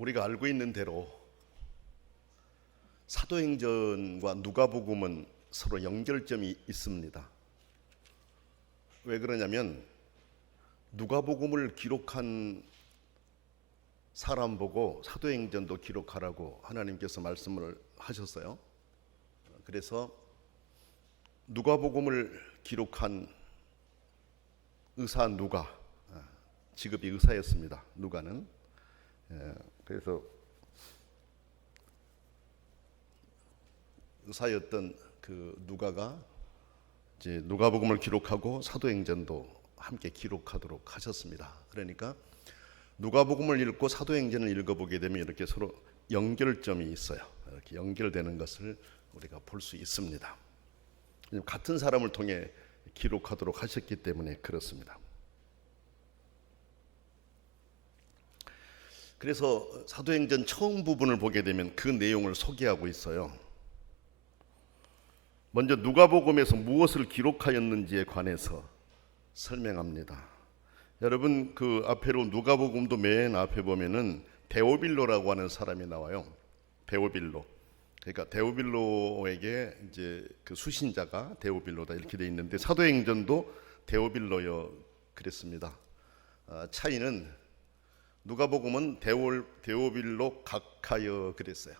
우리가 알고 있는 대로 사도행전과 누가복음은 서로 연결점이 있습니다. 왜 그러냐면 누가복음을 기록한 사람 보고 사도행전도 기록하라고 하나님께서 말씀을 하셨어요. 그래서 누가복음을 기록한 의사 누가, 직업이 의사였습니다. 누가는. 그래서 의사였던 그 누가가 이제 누가복음을 기록하고 사도행전도 함께 기록하도록 하셨습니다. 그러니까 누가복음을 읽고 사도행전을 읽어보게 되면 이렇게 서로 연결점이 있어요. 이렇게 연결되는 것을 우리가 볼 수 있습니다. 같은 사람을 통해 기록하도록 하셨기 때문에 그렇습니다. 그래서 사도행전 처음 부분을 보게 되면 그 내용을 소개하고 있어요. 먼저 누가복음에서 무엇을 기록하였는지에 관해서 설명합니다. 여러분, 그 앞에로 누가복음도 맨 앞에 보면은 데오빌로라고 하는 사람이 나와요. 데오빌로. 그러니까 데오빌로에게 이제 그 수신자가 데오빌로다 이렇게 돼 있는데 사도행전도 데오빌로여 그랬습니다. 차이는 누가복음은 데오빌로 각하여 그랬어요.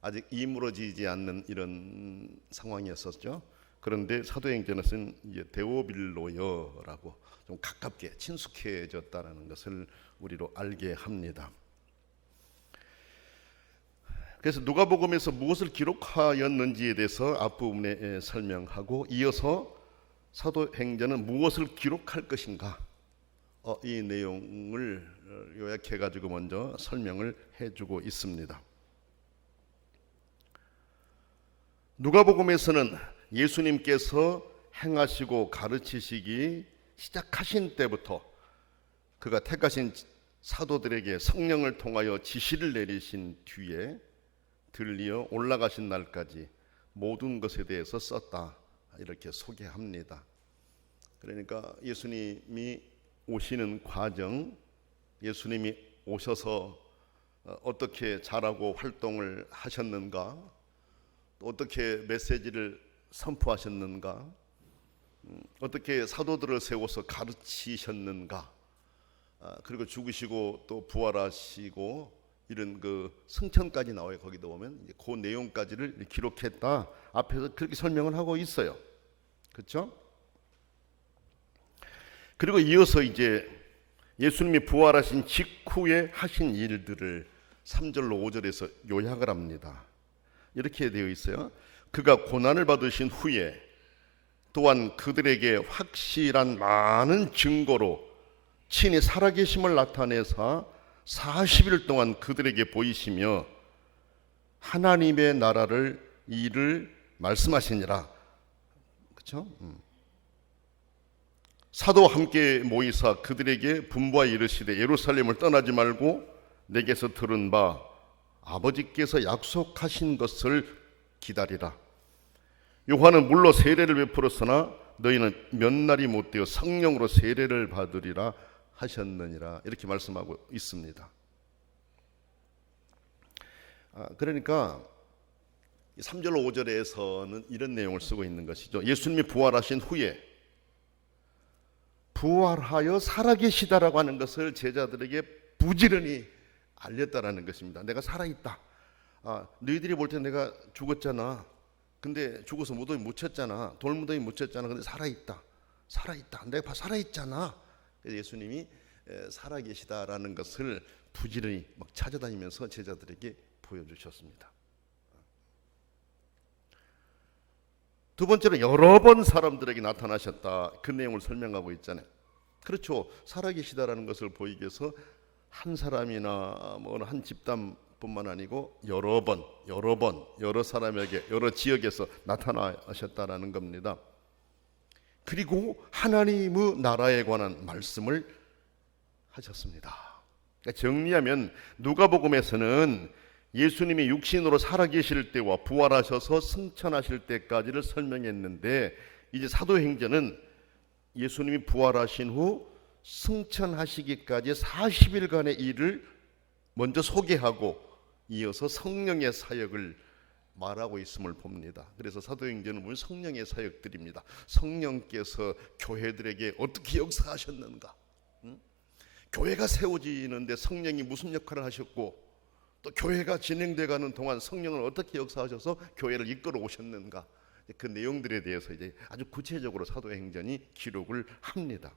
아직 이물어지지 않는 이런 상황이었었죠. 그런데 사도행전에서는 이제 데오빌로여라고 좀 가깝게 친숙해졌다는 것을 우리로 알게 합니다. 그래서 누가복음에서 무엇을 기록하였는지에 대해서 앞부분에 설명하고 이어서 사도행전은 무엇을 기록할 것인가, 이 내용을 요약해 가지고 먼저 설명을 해주고 있습니다. 누가복음에서는 예수님께서 행하시고 가르치시기 시작하신 때부터 그가 택하신 사도들에게 성령을 통하여 지시를 내리신 뒤에 들리어 올라가신 날까지 모든 것에 대해서 썼다, 이렇게 소개합니다. 그러니까 예수님이 오시는 과정, 예수님이 오셔서 어떻게 자라고 활동을 하셨는가, 또 어떻게 메시지를 선포하셨는가, 어떻게 사도들을 세워서 가르치셨는가, 그리고 죽으시고 또 부활하시고 이런 그 승천까지 나와요. 거기도 보면 그 내용까지를 기록했다, 앞에서 그렇게 설명을 하고 있어요. 그렇죠? 그리고 이어서 이제 예수님이 부활하신 직후에 하신 일들을 3절로 5절에서 요약을 합니다. 이렇게 되어 있어요. 그가 고난을 받으신 후에 또한 그들에게 확실한 많은 증거로 친히 살아계심을 나타내사 40일 동안 그들에게 보이시며 하나님의 나라를 일을 말씀하시니라. 그렇죠? 사도와 함께 모이사 그들에게 분부하여 이르시되 예루살렘을 떠나지 말고 내게서 들은 바 아버지께서 약속하신 것을 기다리라. 요한은 물로 세례를 베풀었으나 너희는 몇 날이 못되어 성령으로 세례를 받으리라 하셨느니라, 이렇게 말씀하고 있습니다. 그러니까 3절 5절에서는 이런 내용을 쓰고 있는 것이죠. 예수님이 부활하신 후에 부활하여 살아계시다라고 하는 것을 제자들에게 부지런히 알렸다라는 것입니다. 내가 살아있다. 너희들이 볼 때 내가 죽었잖아. 근데 죽어서 무덤에 묻혔잖아. 돌무덤에 묻혔잖아. 근데 살아있다. 살아있다. 내가 살아있잖아. 예수님이 살아계시다라는 것을 부지런히 막 찾아다니면서 제자들에게 보여주셨습니다. 두 번째로 여러 번 사람들에게 나타나셨다, 그 내용을 설명하고 있잖아요. 그렇죠. 살아계시다라는 것을 보이기 위해서 한 사람이나 뭐 한 집단뿐만 아니고 여러 번, 여러 사람에게 여러 지역에서 나타나셨다라는 겁니다. 그리고 하나님의 나라에 관한 말씀을 하셨습니다. 그러니까 정리하면 누가복음에서는 예수님이 육신으로 살아계실 때와 부활하셔서 승천하실 때까지를 설명했는데, 이제 사도행전은 예수님이 부활하신 후 승천하시기까지 40일간의 일을 먼저 소개하고 이어서 성령의 사역을 말하고 있음을 봅니다. 그래서 사도행전을 보면 성령의 사역들입니다. 성령께서 교회들에게 어떻게 역사하셨는가, 교회가 세워지는데 성령이 무슨 역할을 하셨고, 또 교회가 진행돼 가는 동안 성령을 어떻게 역사하셔서 교회를 이끌어 오셨는가, 그 내용들에 대해서 이제 아주 구체적으로 사도행전이 기록을 합니다.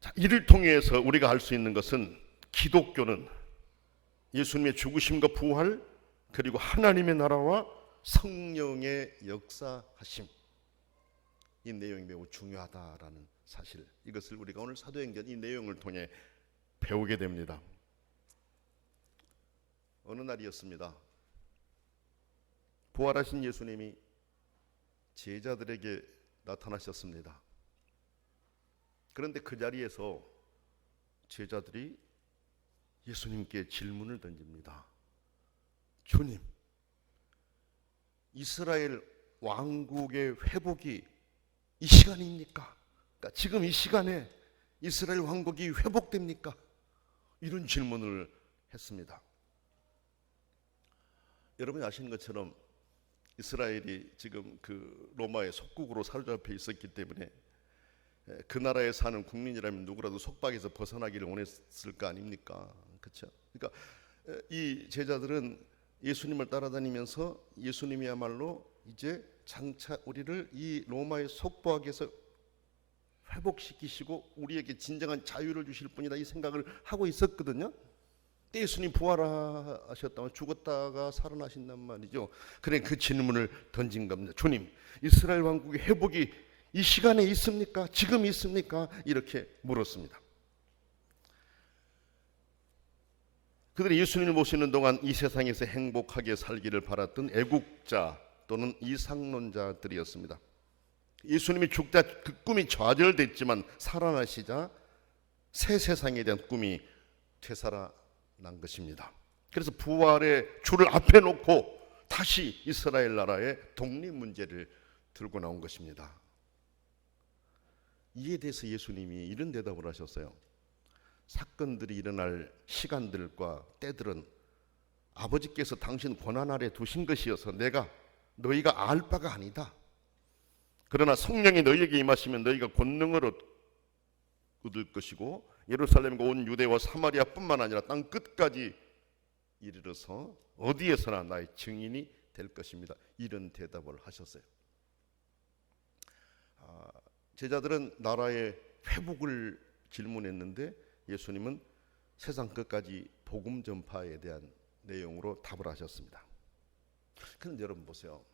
자, 이를 통해서 우리가 알 수 있는 것은 기독교는 예수님의 죽으심과 부활, 그리고 하나님의 나라와 성령의 역사하심, 이 내용이 매우 중요하다라는 사실, 이것을 우리가 오늘 사도행전 이 내용을 통해 배우게 됩니다. 어느 날이었습니다. 부활하신 예수님이 제자들에게 나타나셨습니다. 그런데 그 자리에서 제자들이 예수님께 질문을 던집니다. 주님, 이스라엘 왕국의 회복이 이 시간입니까? 그러니까 지금 이 시간에 이스라엘 왕국이 회복됩니까? 이런 질문을 했습니다. 여러분이 아시는 것처럼 이스라엘이 지금 그 로마의 속국으로 사로잡혀 있었기 때문에 그 나라에 사는 국민이라면 누구라도 속박에서 벗어나기를 원했을 거 아닙니까? 그렇죠? 그러니까 이 제자들은 예수님을 따라다니면서 예수님이야말로 이제 장차 우리를 이 로마의 속박에서 회복시키시고 우리에게 진정한 자유를 주실 분이다, 이 생각을 하고 있었거든요. 예수님 부활하셨다면 죽었다가 살아나신단 말이죠. 그래 그 질문을 던진 겁니다. 주님, 이스라엘 왕국의 회복이 이 시간에 있습니까? 지금 있습니까? 이렇게 물었습니다. 그들이 예수님을 모시는 동안 이 세상에서 행복하게 살기를 바랐던 애국자 또는 이상론자들이었습니다. 예수님이 죽자 그 꿈이 좌절됐지만 살아나시자 새 세상에 대한 꿈이 되살아난 것입니다. 그래서 부활의 주를 앞에 놓고 다시 이스라엘 나라의 독립 문제를 들고 나온 것입니다. 이에 대해서 예수님이 이런 대답을 하셨어요. 사건들이 일어날 시간들과 때들은 아버지께서 당신 권한 아래 두신 것이어서 너희가 알 바가 아니다. 그러나 성령이 너희에게 임하시면 너희가 권능을 얻을 것이고 예루살렘과 온 유대와 사마리아뿐만 아니라 땅 끝까지 이르러서 어디에서나 나의 증인이 될 것입니다. 이런 대답을 하셨어요. 제자들은 나라의 회복을 질문했는데 예수님은 세상 끝까지 복음 전파에 대한 내용으로 답을 하셨습니다. 그런데 여러분 보세요.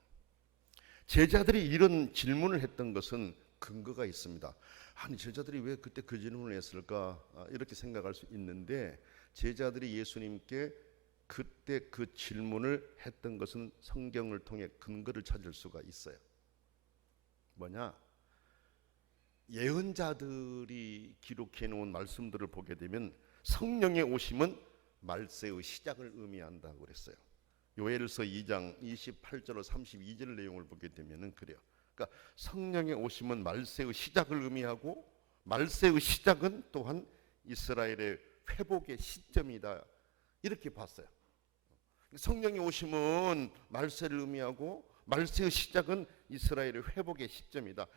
제자들이 이런 질문을 했던 것은 근거가 있습니다. 아니, 제자들이 왜 그때 그 질문을 했을까? 이렇게 생각할 수 있는데, 제자들이 예수님께 그때 그 질문을 했던 것은 성경을 통해 근거를 찾을 수가 있어요. 뭐냐? 예언자들이 기록해 놓은 말씀들을 보게 되면 성령의 오심은 말세의 시작을 의미한다고 그랬어요. 요엘서 2장 28절로 32절 내용을 보게 되면은 그래요. 그러니까 성령의 오심은 말세의 시작을 의미하고 말세의 시작은 또한 이스라엘의 회복의 시점이다, 이렇게 봤어요. 성령의 오심은 말세를 의미하고 말세의 시작은 이스라엘의 회복의 시점이다,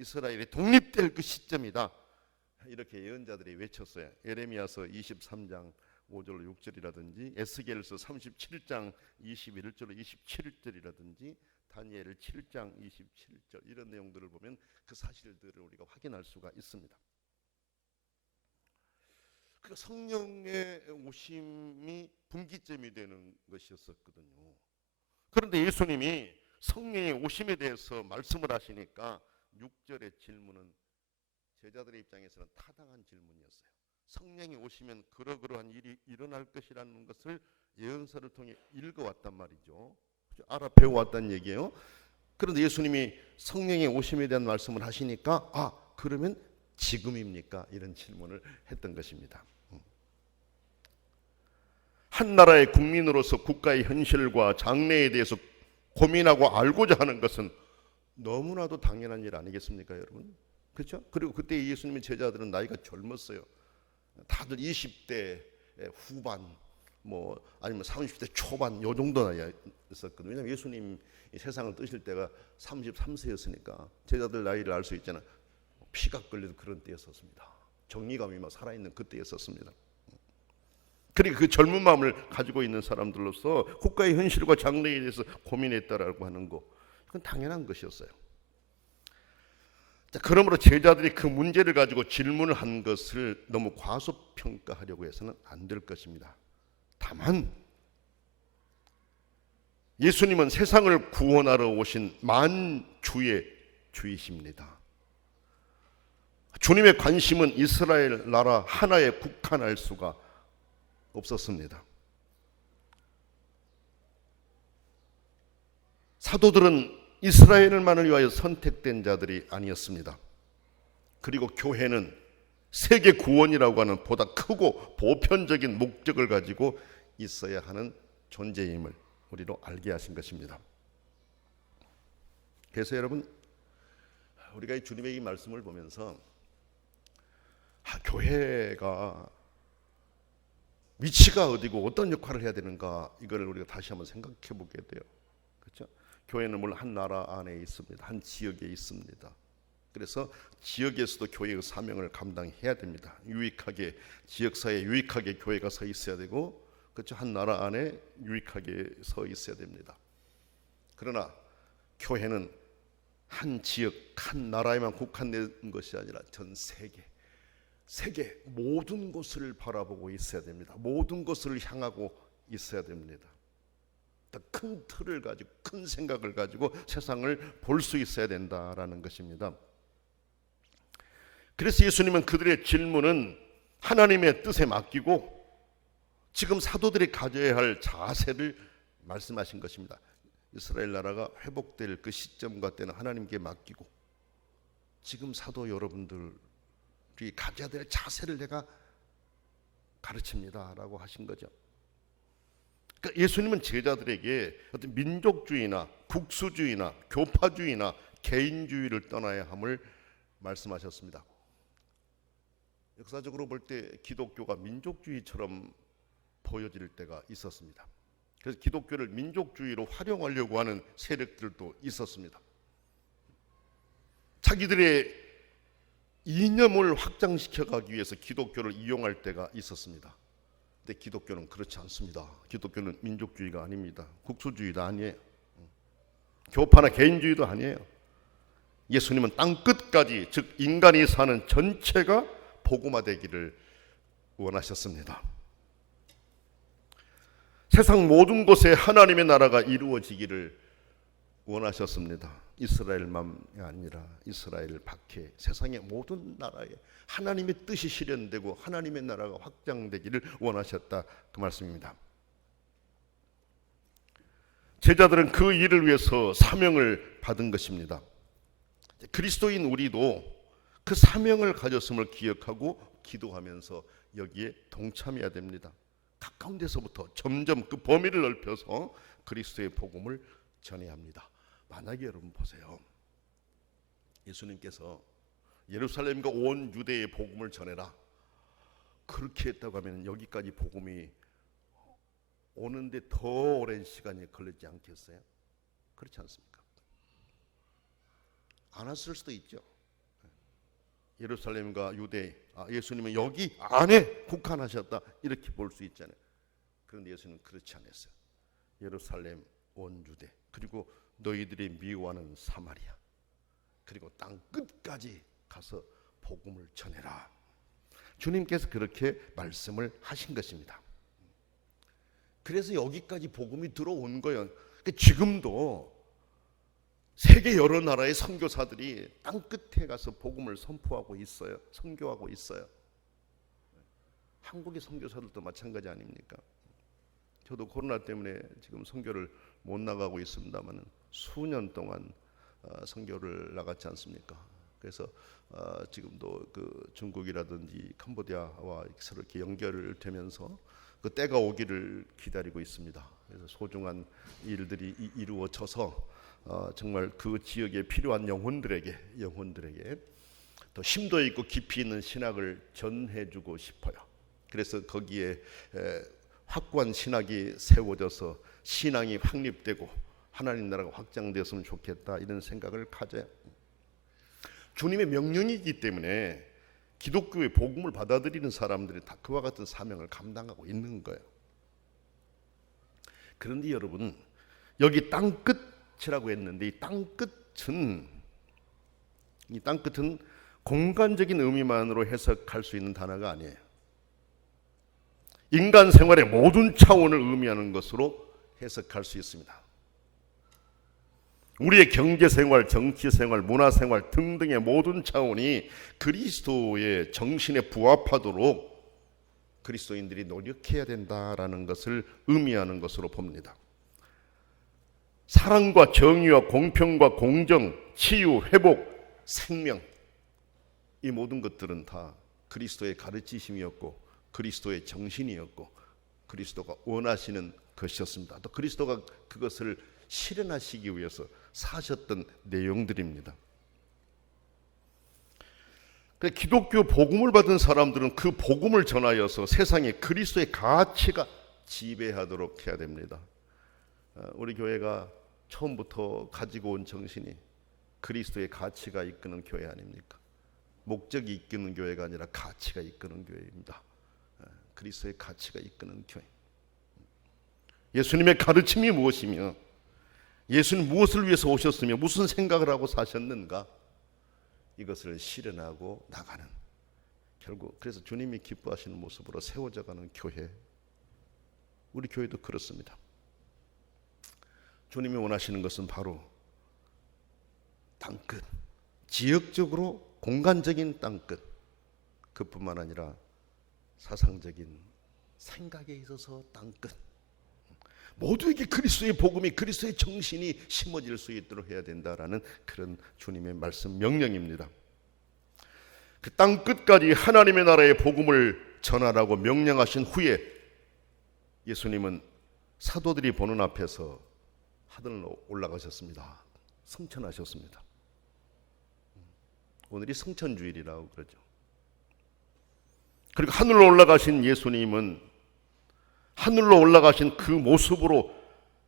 이스라엘이 독립될 그 시점이다, 이렇게 예언자들이 외쳤어요. 예레미야서 23장 5절 6절이라든지 에스겔서 37장 21절로 27절이라든지 다니엘 7장 27절, 이런 내용들을 보면 그 사실들을 우리가 확인할 수가 있습니다. 그 성령의 오심이 분기점이 되는 것이었었거든요. 그런데 예수님이 성령의 오심에 대해서 말씀을 하시니까 6절의 질문은 제자들의 입장에서는 타당한 질문이었어요. 성령이 오시면 그러그러한 일이 일어날 것이라는 것을 예언서를 통해 읽어왔단 말이죠. 알아 배워왔다는 얘기예요. 그런데 예수님이 성령의 오심에 대한 말씀을 하시니까 그러면 지금입니까? 이런 질문을 했던 것입니다. 한 나라의 국민으로서 국가의 현실과 장래에 대해서 고민하고 알고자 하는 것은 너무나도 당연한 일 아니겠습니까, 여러분? 그렇죠? 그리고 그때 예수님의 제자들은 나이가 젊었어요. 다들 20대 후반 뭐 아니면 30대 초반 요 정도 나이였었거든요. 왜냐하면 예수님 세상을 뜨실 때가 33세였으니까 제자들 나이를 알 수 있잖아요. 피가 끓는 그런 때였었습니다. 정의감이 막 살아있는 그때였었습니다. 그러니까 그 젊은 마음을 가지고 있는 사람들로서 국가의 현실과 장래에 대해서 고민했다라고 하는 거, 그건 당연한 것이었어요. 자, 그러므로 제자들이 그 문제를 가지고 질문을 한 것을 너무 과소평가하려고 해서는 안 될 것입니다. 다만 예수님은 세상을 구원하러 오신 만주의 주이십니다. 주님의 관심은 이스라엘 나라 하나에 국한할 수가 없었습니다. 사도들은 이스라엘만을 위하여 선택된 자들이 아니었습니다. 그리고 교회는 세계 구원이라고 하는 보다 크고 보편적인 목적을 가지고 있어야 하는 존재임을 우리로 알게 하신 것입니다. 그래서 여러분, 우리가 이 주님의 이 말씀을 보면서 교회가 위치가 어디고 어떤 역할을 해야 되는가, 이걸 우리가 다시 한번 생각해 보게 돼요. 그렇죠? 교회는 물론 한 나라 안에 있습니다. 한 지역에 있습니다. 그래서 지역에서도 교회의 사명을 감당해야 됩니다. 유익하게, 지역사회에 유익하게 교회가 서 있어야 되고, 그렇죠? 한 나라 안에 유익하게 서 있어야 됩니다. 그러나 교회는 한 지역, 한 나라에만 국한된 것이 아니라 전 세계 모든 곳을 바라보고 있어야 됩니다. 모든 것을 향하고 있어야 됩니다. 큰 틀을 가지고, 큰 생각을 가지고 세상을 볼 수 있어야 된다라는 것입니다. 그래서 예수님은 그들의 질문은 하나님의 뜻에 맡기고 지금 사도들이 가져야 할 자세를 말씀하신 것입니다. 이스라엘 나라가 회복될 그 시점과 때는 하나님께 맡기고 지금 사도 여러분들이 가져야 될 자세를 내가 가르칩니다 라고 하신 거죠. 그러니까 예수님은 제자들에게 어떤 민족주의나 국수주의나 교파주의나 개인주의를 떠나야 함을 말씀하셨습니다. 역사적으로 볼 때 기독교가 민족주의처럼 보여질 때가 있었습니다. 그래서 기독교를 민족주의로 활용하려고 하는 세력들도 있었습니다. 자기들의 이념을 확장시켜가기 위해서 기독교를 이용할 때가 있었습니다. 근데 기독교는 그렇지 않습니다. 기독교는 민족주의가 아닙니다. 국수주의도 아니에요. 교파나 개인주의도 아니에요. 예수님은 땅 끝까지, 즉 인간이 사는 전체가 복음화되기를 원하셨습니다. 세상 모든 곳에 하나님의 나라가 이루어지기를 원하셨습니다. 이스라엘만이 아니라 이스라엘 밖에 세상의 모든 나라에 하나님의 뜻이 실현되고 하나님의 나라가 확장되기를 원하셨다, 그 말씀입니다. 제자들은 그 일을 위해서 사명을 받은 것입니다. 그리스도인 우리도 그 사명을 가졌음을 기억하고 기도하면서 여기에 동참해야 됩니다. 가까운 데서부터 점점 그 범위를 넓혀서 그리스도의 복음을 전해야 합니다. 만약에 여러분 보세요, 예수님께서 예루살렘과 온 유대의 복음을 전해라 그렇게 했다고 하면 여기까지 복음이 오는데 더 오랜 시간이 걸리지 않겠어요? 그렇지 않습니까? 안 왔을 수도 있죠. 예루살렘과 유대, 예수님은 여기 안에 국한하셨다 이렇게 볼 수 있잖아요. 그런데 예수님은 그렇지 않았어요. 예루살렘, 온 유대, 그리고 너희들이 미워하는 사마리아, 그리고 땅 끝까지 가서 복음을 전해라. 주님께서 그렇게 말씀을 하신 것입니다. 그래서 여기까지 복음이 들어온 거예요. 지금도 세계 여러 나라의 선교사들이 땅 끝에 가서 복음을 선포하고 있어요. 선교하고 있어요. 한국의 선교사들도 마찬가지 아닙니까? 저도 코로나 때문에 지금 선교를 못 나가고 있습니다만 수년 동안 선교를 나갔지 않습니까? 그래서 지금도 그 중국이라든지 캄보디아와 서로 이렇게 연결을 되면서 그 때가 오기를 기다리고 있습니다. 그래서 소중한 일들이 이루어져서 정말 그 지역에 필요한 영혼들에게 더 심도 있고 깊이 있는 신학을 전해주고 싶어요. 그래서 거기에 확고한 신학이 세워져서 신앙이 확립되고 하나님 나라가 확장되었으면 좋겠다, 이런 생각을 가져요. 주님의 명령이기 때문에 기독교의 복음을 받아들이는 사람들이 다 그와 같은 사명을 감당하고 있는 거예요. 그런데 여러분, 여기 땅끝이라고 했는데 이 땅끝은 공간적인 의미만으로 해석할 수 있는 단어가 아니에요. 인간 생활의 모든 차원을 의미하는 것으로 해석할 수 있습니다. 우리의 경제생활, 정치생활, 문화생활 등등의 모든 차원이 그리스도의 정신에 부합하도록 그리스도인들이 노력해야 된다라는 것을 의미하는 것으로 봅니다. 사랑과 정의와 공평과 공정, 치유, 회복, 생명, 이 모든 것들은 다 그리스도의 가르치심이었고 그리스도의 정신이었고 그리스도가 원하시는 것이었습니다. 또 그리스도가 그것을 실현하시기 위해서 사셨던 내용들입니다. 기독교 복음을 받은 사람들은 그 복음을 전하여서 세상에 그리스도의 가치가 지배하도록 해야 됩니다. 우리 교회가 처음부터 가지고 온 정신이 그리스도의 가치가 이끄는 교회 아닙니까? 목적이 이끄는 교회가 아니라 가치가 이끄는 교회입니다. 그리스도의 가치가 이끄는 교회. 예수님의 가르침이 무엇이며 예수님 무엇을 위해서 오셨으며 무슨 생각을 하고 사셨는가, 이것을 실현하고 나가는, 결국 그래서 주님이 기뻐하시는 모습으로 세워져가는 교회, 우리 교회도 그렇습니다. 주님이 원하시는 것은 바로 땅끝, 지역적으로 공간적인 땅끝, 그뿐만 아니라 사상적인 생각에 있어서 땅끝, 모두에게 그리스도의 복음이, 그리스도의 정신이 심어질 수 있도록 해야 된다라는 그런 주님의 말씀, 명령입니다. 그 땅끝까지 하나님의 나라의 복음을 전하라고 명령하신 후에 예수님은 사도들이 보는 앞에서 하늘로 올라가셨습니다. 승천하셨습니다. 오늘이 승천주일이라고 그러죠. 그리고 하늘로 올라가신 예수님은 하늘로 올라가신 그 모습으로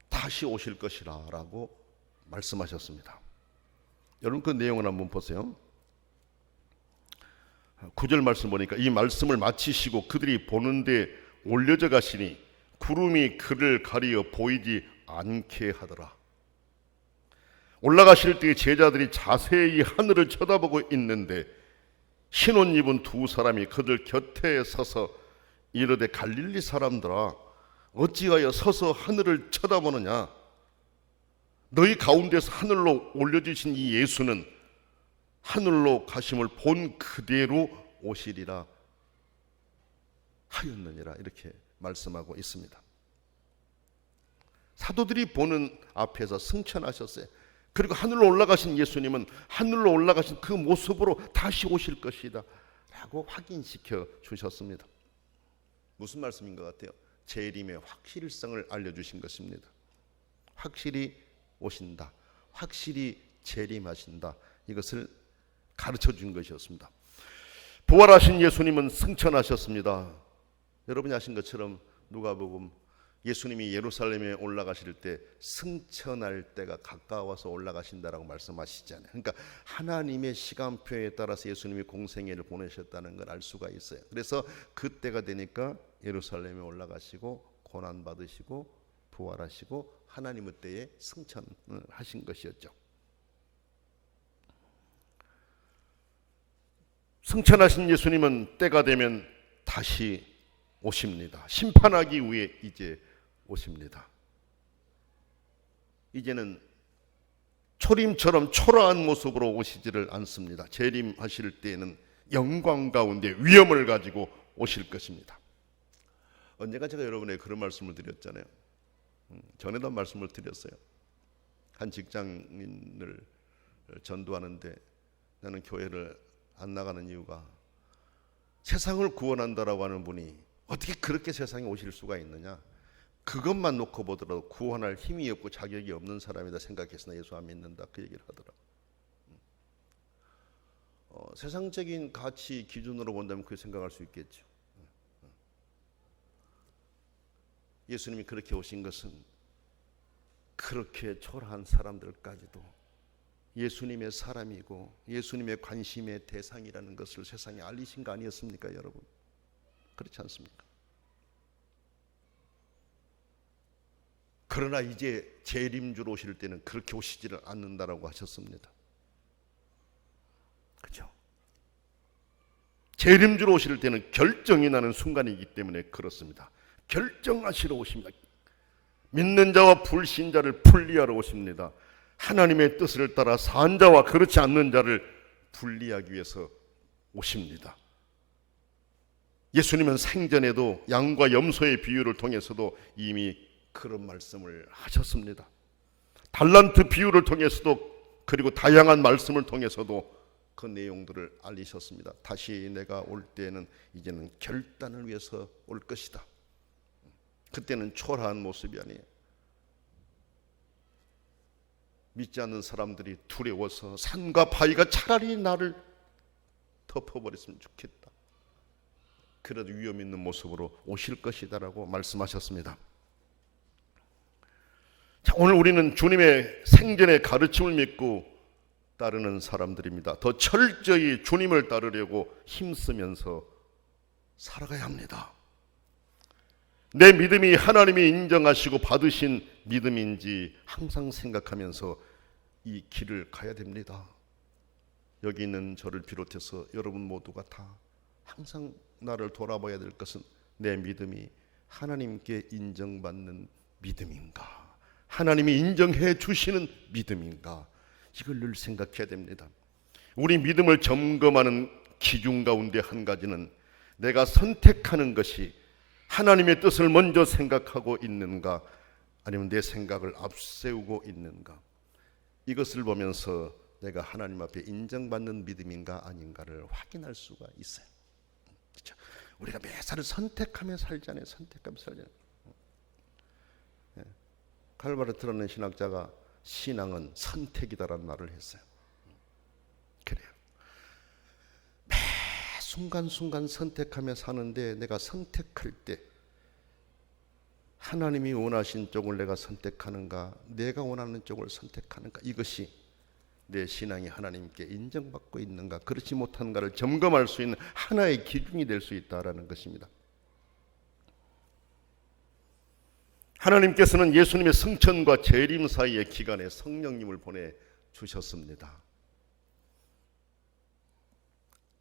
다시 오실 것이라고 말씀하셨습니다. 여러분 그 내용을 한번 보세요. 9절 말씀 보니까 이 말씀을 마치시고 그들이 보는데 올려져 가시니 구름이 그를 가리어 보이지 않게 하더라. 올라가실 때 제자들이 자세히 하늘을 쳐다보고 있는데 흰옷 입은 두 사람이 그들 곁에 서서 이르되 갈릴리 사람들아 어찌하여 서서 하늘을 쳐다보느냐, 너희 가운데서 하늘로 올려주신 이 예수는 하늘로 가심을 본 그대로 오시리라 하였느니라, 이렇게 말씀하고 있습니다. 사도들이 보는 앞에서 승천하셨어요. 그리고 하늘로 올라가신 예수님은 하늘로 올라가신 그 모습으로 다시 오실 것이다 라고 확인시켜 주셨습니다. 무슨 말씀인 것 같아요? 재림의 확실성을 알려주신 것입니다. 확실히 오신다, 확실히 재림하신다, 이것을 가르쳐 준 것이었습니다. 부활하신 예수님은 승천하셨습니다. 여러분이 아신 것처럼 누가복음 예수님이 예루살렘에 올라가실 때 승천할 때가 가까워서 올라가신다라고 말씀하시잖아요. 그러니까 하나님의 시간표에 따라서 예수님이 공생애를 보내셨다는 걸 알 수가 있어요. 그래서 그때가 되니까 예루살렘에 올라가시고 고난받으시고 부활하시고 하나님의 때에 승천을 하신 것이었죠. 승천하신 예수님은 때가 되면 다시 오십니다. 심판하기 위해 이제 오십니다. 이제는 초림처럼 초라한 모습으로 오시지를 않습니다. 재림하실 때에는 영광 가운데 위엄을 가지고 오실 것입니다. 언젠가 제가 여러분에게 그런 말씀을 드렸잖아요. 전에도 한 말씀을 드렸어요. 한 직장인을 전도하는데 나는 교회를 안 나가는 이유가 세상을 구원한다라고 하는 분이 어떻게 그렇게 세상에 오실 수가 있느냐, 그것만 놓고 보더라도 구원할 힘이 없고 자격이 없는 사람이다 생각해서 나 예수 안 믿는다, 그 얘기를 하더라. 세상적인 가치 기준으로 본다면 그렇게 생각할 수 있겠죠. 예수님이 그렇게 오신 것은 그렇게 초라한 사람들까지도 예수님의 사람이고 예수님의 관심의 대상이라는 것을 세상에 알리신 거 아니었습니까, 여러분? 그렇지 않습니까? 그러나 이제 재림주로 오실 때는 그렇게 오시지를 않는다라고 하셨습니다. 그렇죠? 재림주로 오실 때는 결정이 나는 순간이기 때문에 그렇습니다. 결정하시러 오십니다. 믿는 자와 불신자를 분리하러 오십니다. 하나님의 뜻을 따라 산 자와 그렇지 않는 자를 분리하기 위해서 오십니다. 예수님은 생전에도 양과 염소의 비유를 통해서도 이미 그런 말씀을 하셨습니다. 달란트 비유를 통해서도, 그리고 다양한 말씀을 통해서도 그 내용들을 알리셨습니다. 다시 내가 올 때에는 이제는 결단을 위해서 올 것이다. 그때는 초라한 모습이 아니에요. 믿지 않는 사람들이 두려워서 산과 바위가 차라리 나를 덮어버렸으면 좋겠다, 그래도 위험 있는 모습으로 오실 것이다라고 말씀하셨습니다. 자, 오늘 우리는 주님의 생전의 가르침을 믿고 따르는 사람들입니다. 더 철저히 주님을 따르려고 힘쓰면서 살아가야 합니다. 내 믿음이 하나님이 인정하시고 받으신 믿음인지 항상 생각하면서 이 길을 가야 됩니다. 여기 있는 저를 비롯해서 여러분 모두가 다 항상 나를 돌아봐야 될 것은 내 믿음이 하나님께 인정받는 믿음인가, 하나님이 인정해 주시는 믿음인가, 이걸 늘 생각해야 됩니다. 우리 믿음을 점검하는 기준 가운데 한 가지는 내가 선택하는 것이 하나님의 뜻을 먼저 생각하고 있는가, 아니면 내 생각을 앞세우고 있는가, 이것을 보면서 내가 하나님 앞에 인정받는 믿음인가 아닌가를 확인할 수가 있어요. 그렇죠? 우리가 매사를 선택하며 살잖아요. 선택하며 살잖아요. 칼바르트라는 신학자가 신앙은 선택이다라는 말을 했어요. 그래요. 매 순간순간 선택하며 사는데 내가 선택할 때 하나님이 원하신 쪽을 내가 선택하는가, 내가 원하는 쪽을 선택하는가, 이것이 내 신앙이 하나님께 인정받고 있는가, 그렇지 못한가를 점검할 수 있는 하나의 기준이 될 수 있다라는 것입니다. 하나님께서는 예수님의 승천과 재림 사이의 기간에 성령님을 보내주셨습니다.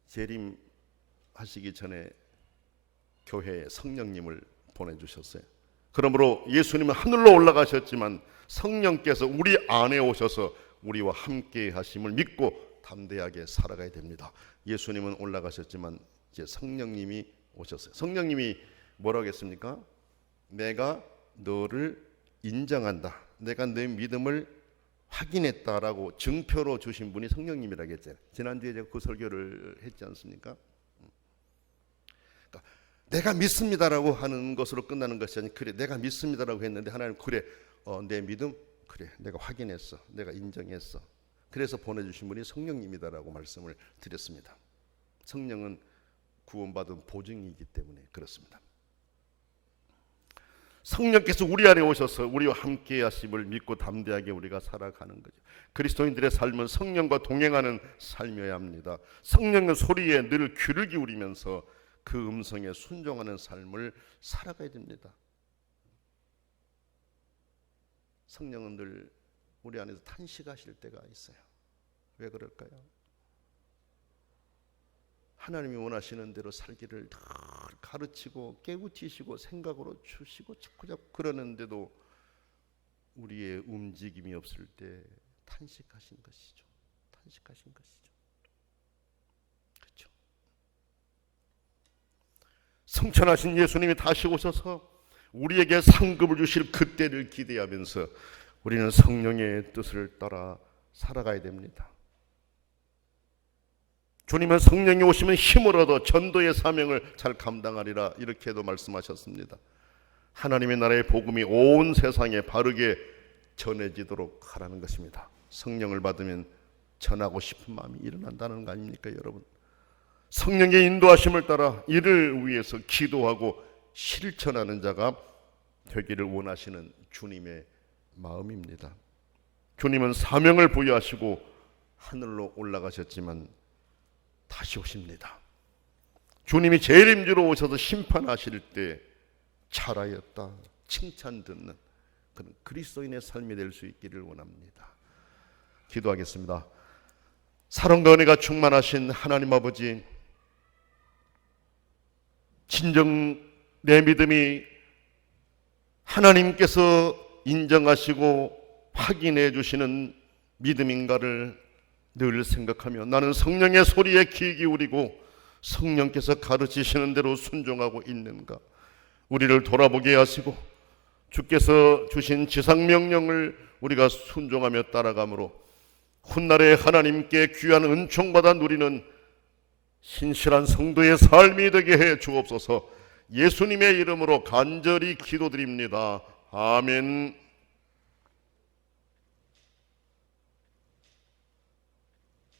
재림하시기 전에 교회에 성령님을 보내주셨어요. 그러므로 예수님은 하늘로 올라가셨지만 성령께서 우리 안에 오셔서 우리와 함께 하심을 믿고 담대하게 살아가야 됩니다. 예수님은 올라가셨지만 이제 성령님이 오셨어요. 성령님이 뭐라고 했습니까? 내가 너를 인정한다, 내가 내 믿음을 확인했다라고 증표로 주신 분이 성령님이라고 했잖아요. 지난주에 제가 그 설교를 했지 않습니까? 그러니까 내가 믿습니다라고 하는 것으로 끝나는 것이 아니라, 그래 내가 믿습니다라고 했는데 하나님 그래 내 믿음 그래 내가 확인했어, 내가 인정했어, 그래서 보내주신 분이 성령님이다라고 말씀을 드렸습니다. 성령은 구원받은 보증이기 때문에 그렇습니다. 성령께서 우리 안에 오셔서 우리와 함께 하심을 믿고 담대하게 우리가 살아가는 거죠. 그리스도인들의 삶은 성령과 동행하는 삶이어야 합니다. 성령의 소리에 늘 귀를 기울이면서 그 음성에 순종하는 삶을 살아가야 됩니다. 성령은 늘 우리 안에서 탄식하실 때가 있어요. 왜 그럴까요? 하나님이 원하시는 대로 살기를 늘 가르치고 깨우치시고 생각으로 주시고 자꾸 그러는데도 우리의 움직임이 없을 때 탄식하신 것이죠. 탄식하신 것이죠. 그렇죠? 성천하신 예수님이 다시 오셔서 우리에게 상급을 주실 그때를 기대하면서 우리는 성령의 뜻을 따라 살아가야 됩니다. 주님은 성령이 오시면 힘을 얻어 전도의 사명을 잘 감당하리라, 이렇게도 말씀하셨습니다. 하나님의 나라의 복음이 온 세상에 바르게 전해지도록 하라는 것입니다. 성령을 받으면 전하고 싶은 마음이 일어난다는 거 아닙니까, 여러분? 성령의 인도하심을 따라 이를 위해서 기도하고 실천하는 자가 되기를 원하시는 주님의 마음입니다. 주님은 사명을 부여하시고 하늘로 올라가셨지만 다시 오십니다. 주님이 재림주로 오셔서 심판하실 때 잘하였다 칭찬 듣는 그런 그리스도인의 삶이 될 수 있기를 원합니다. 기도하겠습니다. 사랑과 은혜가 충만하신 하나님 아버지, 진정 내 믿음이 하나님께서 인정하시고 확인해 주시는 믿음인가를 늘 생각하며 나는 성령의 소리에 귀 기울이고 성령께서 가르치시는 대로 순종하고 있는가, 우리를 돌아보게 하시고 주께서 주신 지상명령을 우리가 순종하며 따라가므로 훗날에 하나님께 귀한 은총받아 누리는 신실한 성도의 삶이 되게 해 주옵소서. 예수님의 이름으로 간절히 기도드립니다. 아멘.